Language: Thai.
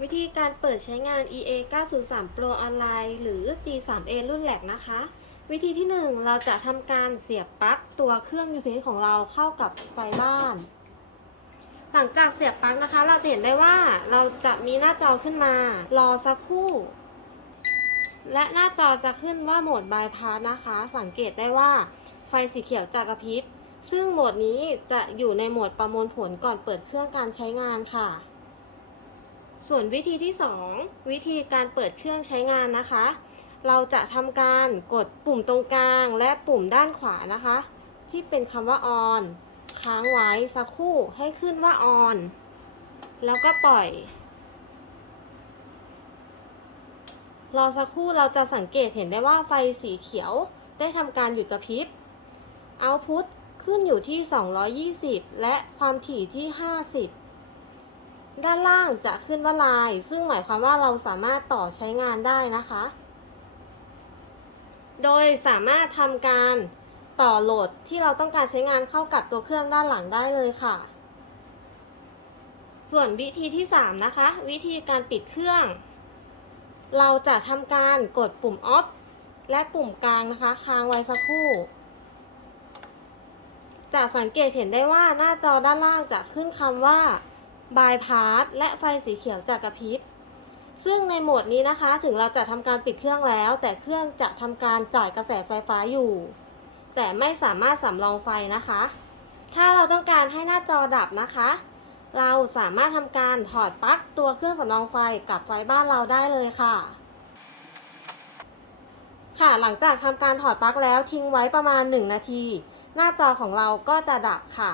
วิธีการเปิดใช้งาน EA 903 Pro Online หรือ G3A รุ่นแหลกนะคะ วิธีที่ 1 เราจะทำการเสียบปลั๊กตัวเครื่อง UPS ของเราเข้ากับไฟบ้าน หลังจากเสียบปลั๊กนะคะ เราจะเห็นได้ว่าเราจะมีหน้าจอขึ้นมา รอสักครู่ และหน้าจอจะขึ้นว่าโหมด bypass นะคะ สังเกตได้ว่าไฟสีเขียวจะกระพริบซึ่งโหมดนี้จะอยู่ในโหมดประมวลผลก่อนเปิดเครื่องการใช้งานค่ะ ส่วนวิธีที่ 2 วิธีการเปิดเครื่องใช้งานนะคะ เราจะทำการกดปุ่มตรงกลางและปุ่มด้านขวานะคะ ที่เป็นคำว่า on ค้างไว้สักครู่ให้ขึ้นว่า on แล้วก็ปล่อย รอสักครู่เราจะสังเกตเห็นได้ว่าไฟสีเขียวได้ทำการหยุดกระพริบ Output ขึ้นอยู่ที่ 220 และความถี่ที่ 50 ด้านล่างจะขึ้นว่าลาย ซึ่งหมายความว่าเราสามารถต่อใช้งานได้นะคะ โดยสามารถทำการต่อโหลดที่เราต้องการใช้งานเข้ากับตัวเครื่องด้านหลังได้เลยค่ะ ส่วนวิธีที่ 3 นะคะ วิธีการปิดเครื่อง เราจะทำการกดปุ่ม off และปุ่มกลางนะคะค้างไว้สักครู่จะสังเกตเห็นได้ว่าหน้าจอด้านล่างจะขึ้นคำว่า bypass และไฟสีเขียวจะกระพริบ ซึ่งในโหมดนี้นะคะถึงเราจะทำการปิดเครื่องแล้ว แต่เครื่องจะทำการจ่ายกระแสไฟฟ้าอยู่ แต่ไม่สามารถสำรองไฟนะคะ ถ้าเราต้องการให้หน้าจอดับนะคะ เราสามารถทำการถอดปลั๊กตัวเครื่องสำรองไฟกับไฟบ้านเราได้เลยค่ะ ค่ะหลังจากทำการถอดปลั๊กแล้วทิ้งไว้ประมาณ 1 นาที หน้าจอของเราก็จะดับค่ะ